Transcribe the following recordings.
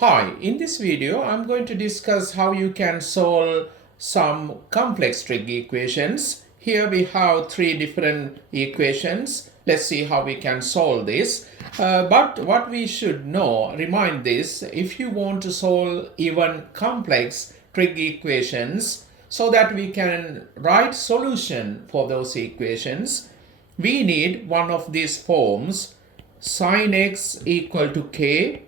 Hi, in this video I'm going to discuss how you can solve some complex trig equations. Here we have three different equations. Let's see how we can solve this. But what we should know, remind this, if you want to solve even complex trig equations so that we can write solution for those equations, we need one of these forms: sin x equal to k,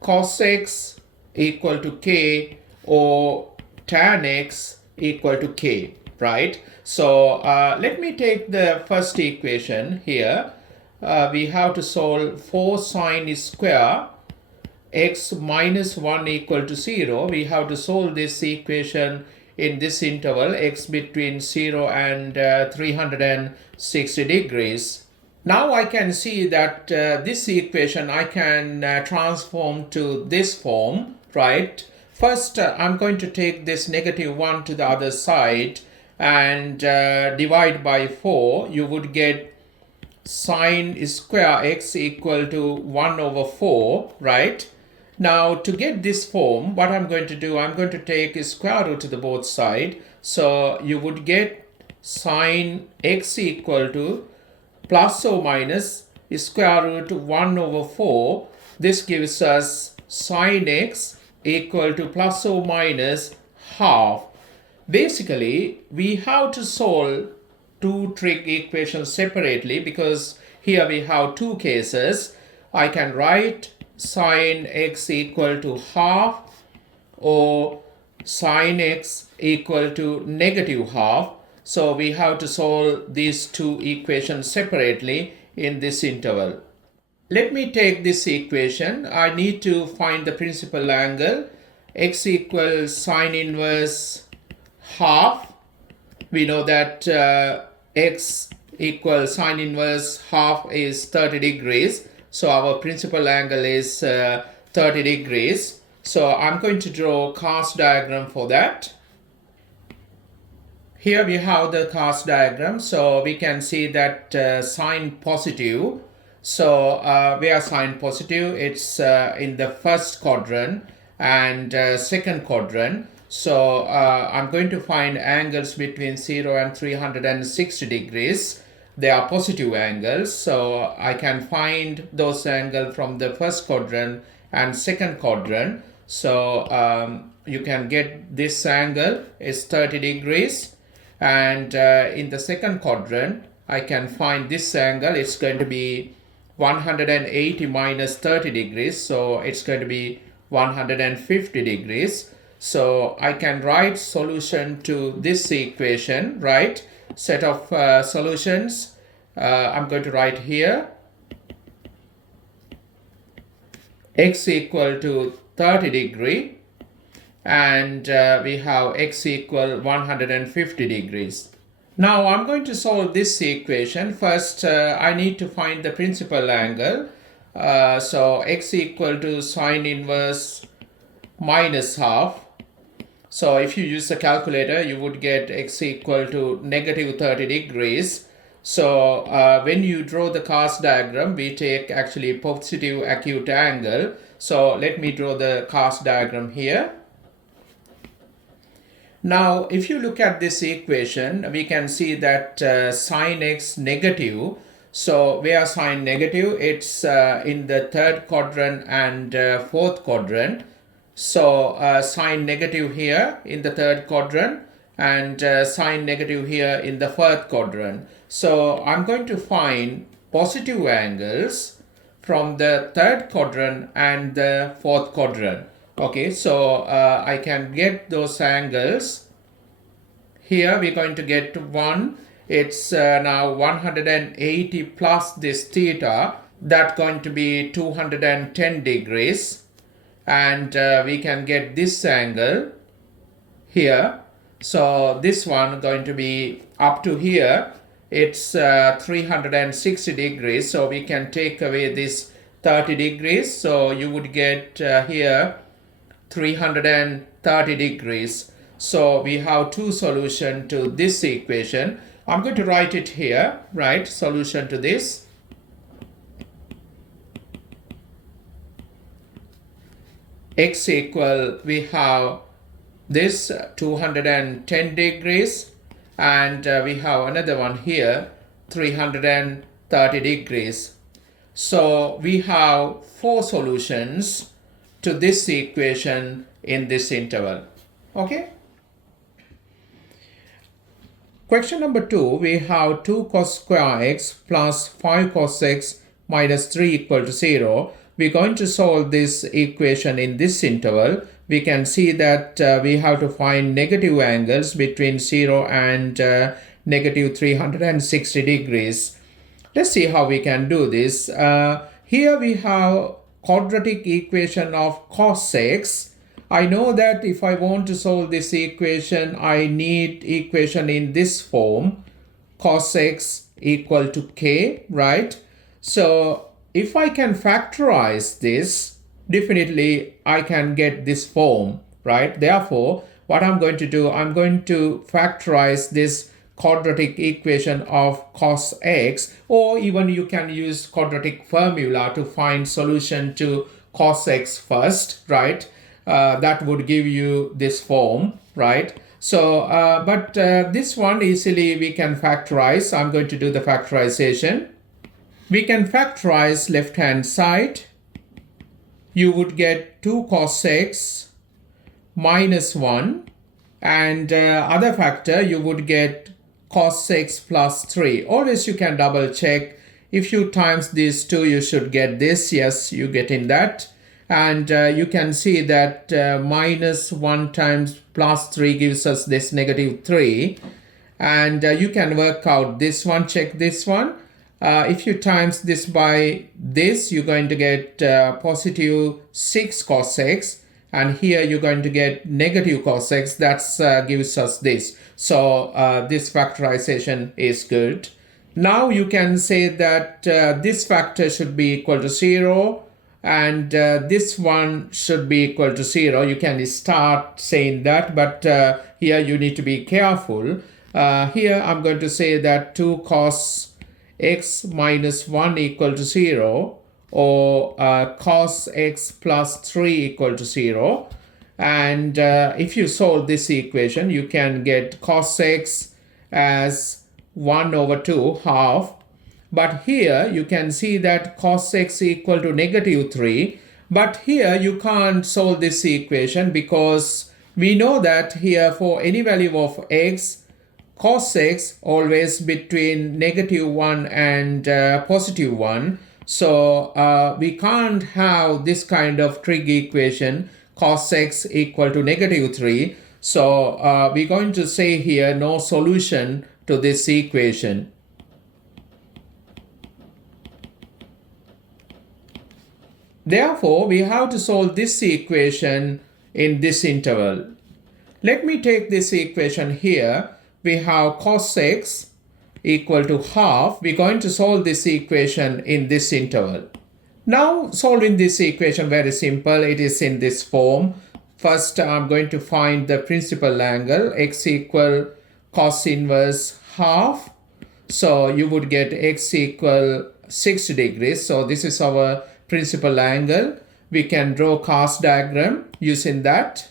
cos x equal to k, or tan x equal to k, right? So let me take the first equation here. We have to solve 4 sine square x minus 1 equal to 0. We have to solve this equation in this interval x between 0 and 360 degrees. Now I can see that this equation I can transform to this form, right? First, I'm going to take this negative 1 to the other side and divide by 4. You would get sine square x equal to 1 over 4, right? Now, to get this form, what I'm going to do, I'm going to take a square root to the both sides. So you would get sine x equal to plus or minus square root 1 over 4. This gives us sine x equal to plus or minus half. Basically, we have to solve two trig equations separately because here we have two cases. I can write sine x equal to half or sine x equal to negative half. So we have to solve these two equations separately in this interval. Let me take this equation. I need to find the principal angle. X equals sine inverse half. We know that x equals sine inverse half is 30 degrees. So our principal angle is 30 degrees. So I'm going to draw a cos diagram for that. Here we have the cos diagram. So we can see that sine positive. So where sine positive, it's in the first quadrant and second quadrant. So I'm going to find angles between 0 and 360 degrees. They are positive angles. So I can find those angles from the first quadrant and second quadrant. So you can get this angle is 30 degrees. And in the second quadrant, I can find this angle. It's going to be 180 minus 30 degrees. So it's going to be 150 degrees. So I can write solution to this equation, right? Set of solutions. I'm going to write here. X equal to 30 degree. And we have x equal 150 degrees. Now I'm going to solve this equation. First, I need to find the principal angle. So x equal to sine inverse minus half. So if you use the calculator, you would get x equal to negative 30 degrees. So when you draw the cos diagram, we take actually positive acute angle. So let me draw the cos diagram here. Now, if you look at this equation, we can see that sine x negative. So where sine negative, it's in the third quadrant and fourth quadrant. So sine negative here in the third quadrant and sine negative here in the fourth quadrant. So I'm going to find positive angles from the third quadrant and the fourth quadrant. Okay, so I can get those angles. Here we're going to get 1. It's now 180 plus this theta. That's going to be 210 degrees. And we can get this angle here. So this one going to be up to here. It's 360 degrees. So we can take away this 30 degrees. So you would get here 330 degrees. So we have two solutions to this equation. I'm going to write it here, right? Solution to this. x equal, we have this 210 degrees, and we have another one here 330 degrees. So we have 4 solutions to this equation in this interval. Okay. Question number 2, we have 2 cos square x plus 5 cos x minus 3 equal to 0. We're going to solve this equation in this interval. We can see that we have to find negative angles between 0 and negative 360 degrees. Let's see how we can do this. Here we have quadratic equation of cos x. I know that if I want to solve this equation, I need equation in this form, cos x equal to k, right? So if I can factorize this, definitely I can get this form, right? Therefore, what I'm going to do, I'm going to factorize this quadratic equation of cos x, or even you can use quadratic formula to find solution to cos x first, right? That would give you this form, right? So, but this one easily we can factorize. I'm going to do the factorization. We can factorize left hand side. You would get 2 cos x minus 1, and other factor you would get cos x plus 3. Always you can double check. If you times these two, you should get this. Yes, you get in that. And you can see that minus 1 times plus 3 gives us this negative 3. And you can work out this one, check this one. If you times this by this, you're going to get positive 6 cos x. And here you're going to get negative cos x. That gives us this. So this factorization is good. Now you can say that this factor should be equal to 0. And this one should be equal to 0. You can start saying that, but here you need to be careful. Here I'm going to say that 2 cos x minus 1 equal to 0, or cos x plus 3 equal to 0. And if you solve this equation, you can get cos x as 1 over 2 half. But here you can see that cos x equal to negative 3. But here you can't solve this equation because we know that here for any value of x, cos x always between negative 1 and positive 1. So we can't have this kind of trig equation, cos x equal to negative 3. So we're going to say here no solution to this equation. Therefore, we have to solve this equation in this interval. Let me take this equation here. We have cos x equal to half. We're going to solve this equation in this interval. Now, solving this equation very simple. It is in this form. First, I'm going to find the principal angle, x equal cos inverse half. So you would get x equal 60 degrees. So this is our principal angle. We can draw cos diagram using that.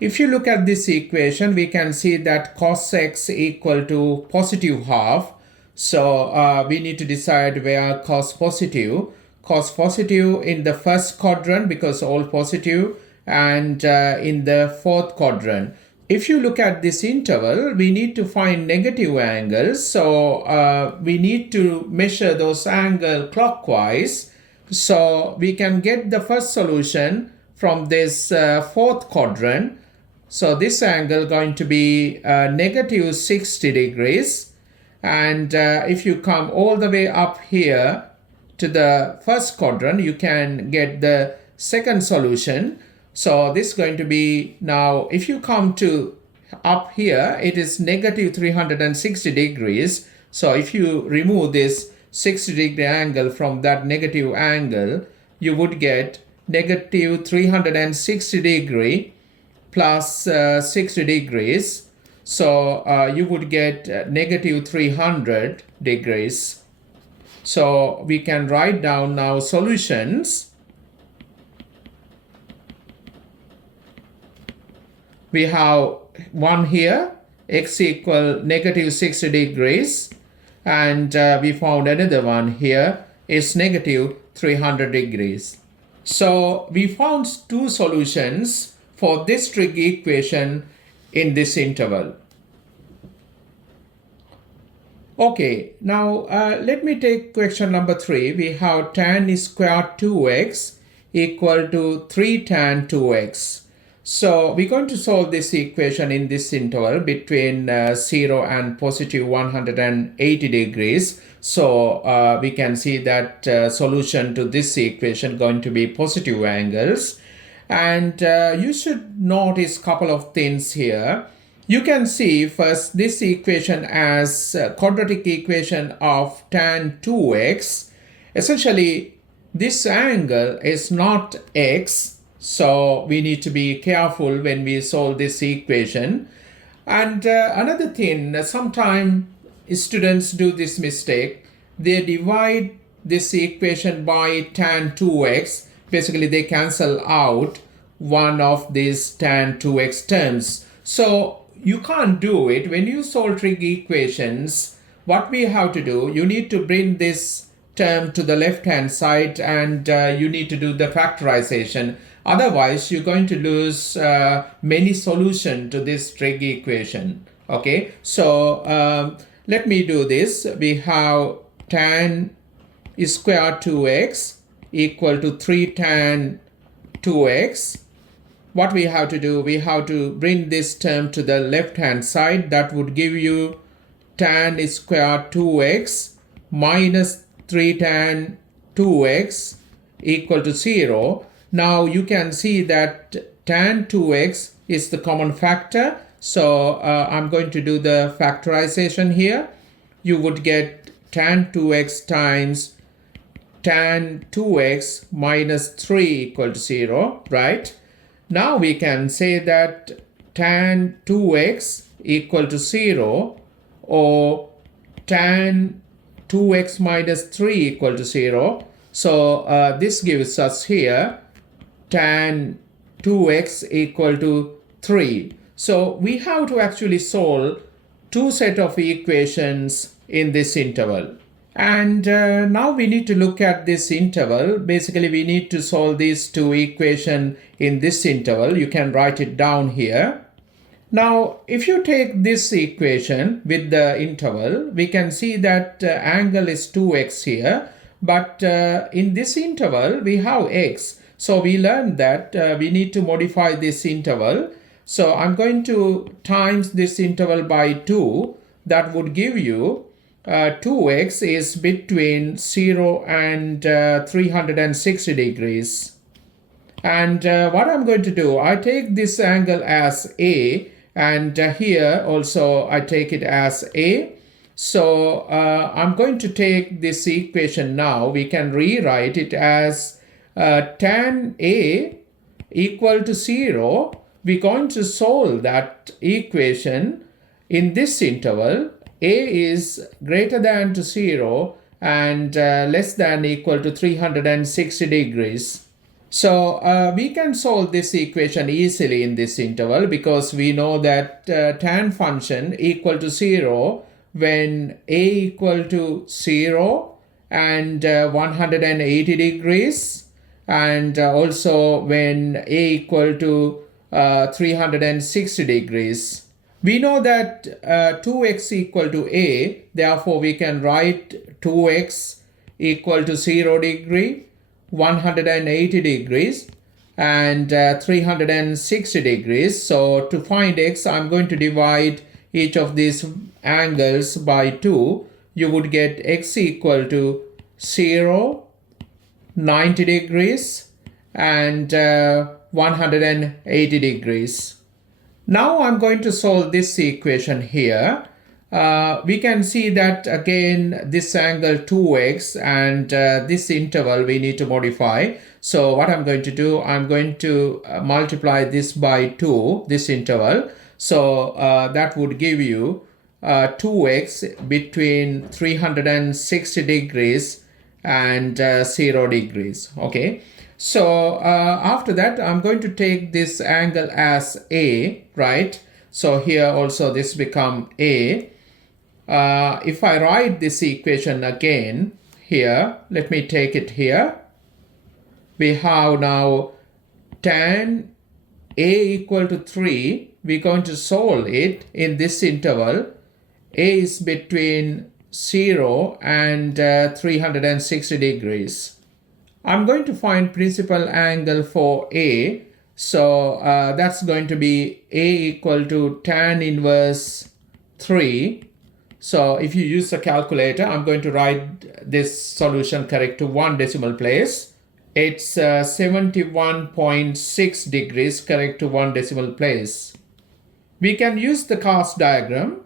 If you look at this equation, we can see that cos x equal to positive half. So we need to decide where cos positive. Cos positive in the first quadrant because all positive, and in the fourth quadrant. If you look at this interval, we need to find negative angles. So we need to measure those angles clockwise. So we can get the first solution from this fourth quadrant. So this angle going to be negative 60 degrees. And if you come all the way up here to the first quadrant, you can get the second solution. So this is going to be now, if you come to up here, it is negative 360 degrees. So if you remove this 60 degree angle from that negative angle, you would get negative 360 degree plus 60 degrees. So you would get negative 300 degrees. So we can write down now solutions. we have one here, x equal negative 60 degrees, and we found another one here is negative 300 degrees. So we found two solutions for this trig equation in this interval. Okay, now let me take question number 3. We have tan squared 2x equal to 3 tan 2x. So we're going to solve this equation in this interval between 0 and positive 180 degrees. So we can see that solution to this equation going to be positive angles. And you should notice a couple of things here. You can see first this equation as a quadratic equation of tan 2x. Essentially, this angle is not x, so we need to be careful when we solve this equation. And another thing, sometimes students do this mistake. They divide this equation by tan 2x. Basically, they cancel out one of these tan 2x terms. So you can't do it. When you solve trig equations, what we have to do, you need to bring this term to the left hand side and you need to do the factorization. Otherwise, you're going to lose many solutions to this trig equation. Okay, so let me do this. We have tan squared 2x equal to 3 tan 2x. What we have to do, we have to bring this term to the left hand side. That would give you tan squared 2x minus 3 tan 2x equal to 0. Now you can see that tan 2x is the common factor. So I'm going to do the factorization here. You would get tan 2x times tan 2x minus 3 equal to 0, right? Now we can say that tan 2x equal to 0 or tan 2x minus 3 equal to 0. So this gives us here tan 2x equal to 3. So we have to actually solve two set of equations in this interval. And now we need to look at this interval. Basically, we need to solve these two equations in this interval. You can write it down here. Now, if you take this equation with the interval, we can see that angle is 2x here. But in this interval, we have x. So we learned that we need to modify this interval. So I'm going to times this interval by 2. That would give you 2x is between 0 and 360 degrees. And what I'm going to do, I take this angle as A, and here also I take it as A. So I'm going to take this equation now. We can rewrite it as tan A equal to 0. We're going to solve that equation in this interval. A is greater than to 0 and less than equal to 360 degrees. So we can solve this equation easily in this interval because we know that tan function equal to 0 when A equal to 0 and 180 degrees, and also when A equal to 360 degrees. We know that 2x equal to A, therefore we can write 2x equal to 0 degree, 180 degrees, and 360 degrees. So to find x, I'm going to divide each of these angles by 2. You would get x equal to 0, 90 degrees, and 180 degrees. Now I'm going to solve this equation here. We can see that again this angle 2x and this interval we need to modify. So what I'm going to do, I'm going to multiply this by 2, this interval. So that would give you 2x between 360 degrees and 0 degrees. Okay. So after that, I'm going to take this angle as A, right? So here also this become A. If I write this equation again here, let me take it here. We have now tan A equal to 3. We're going to solve it in this interval. A is between 0 and 360 degrees. I'm going to find principal angle for A. So that's going to be A equal to tan inverse 3. So if you use a calculator, I'm going to write this solution correct to one decimal place. It's 71.6 degrees correct to one decimal place. We can use the cast diagram.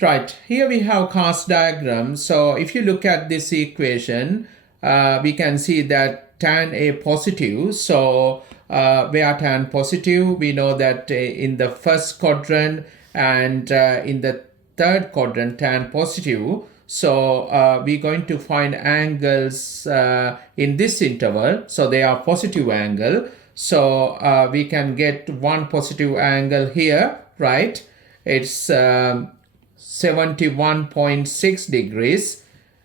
Right, here we have cast diagram. So if you look at this equation, we can see that tan A positive. So where tan positive, we know that in the first quadrant and in the third quadrant tan positive. So we're going to find angles in this interval. So they are positive angle. So we can get one positive angle here, right? It's 71.6 degrees.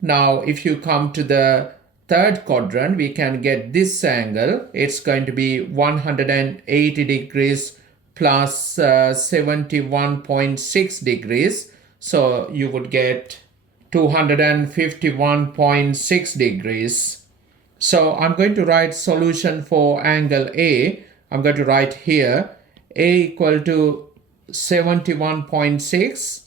Now if you come to the third quadrant, we can get this angle. It's going to be 180 degrees plus 71.6 degrees. So you would get 251.6 degrees. So I'm going to write solution for angle A. I'm going to write here A equal to 71.6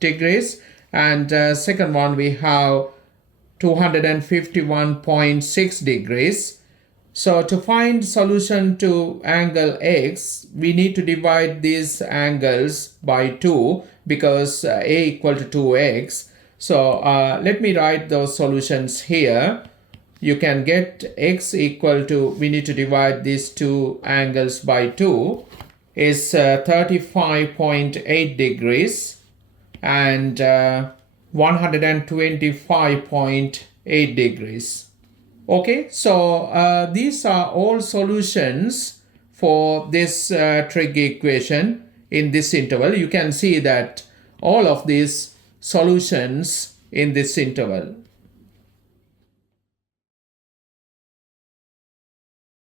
degrees, and second one we have 251.6 degrees. So to find solution to angle X, we need to divide these angles by 2 because A equal to 2x. So let me write those solutions here. You can get X equal to, we need to divide these two angles by 2, is 35.8 degrees and 125.8 degrees. Okay, so these are all solutions for this trig equation in this interval. You can see that all of these solutions in this interval.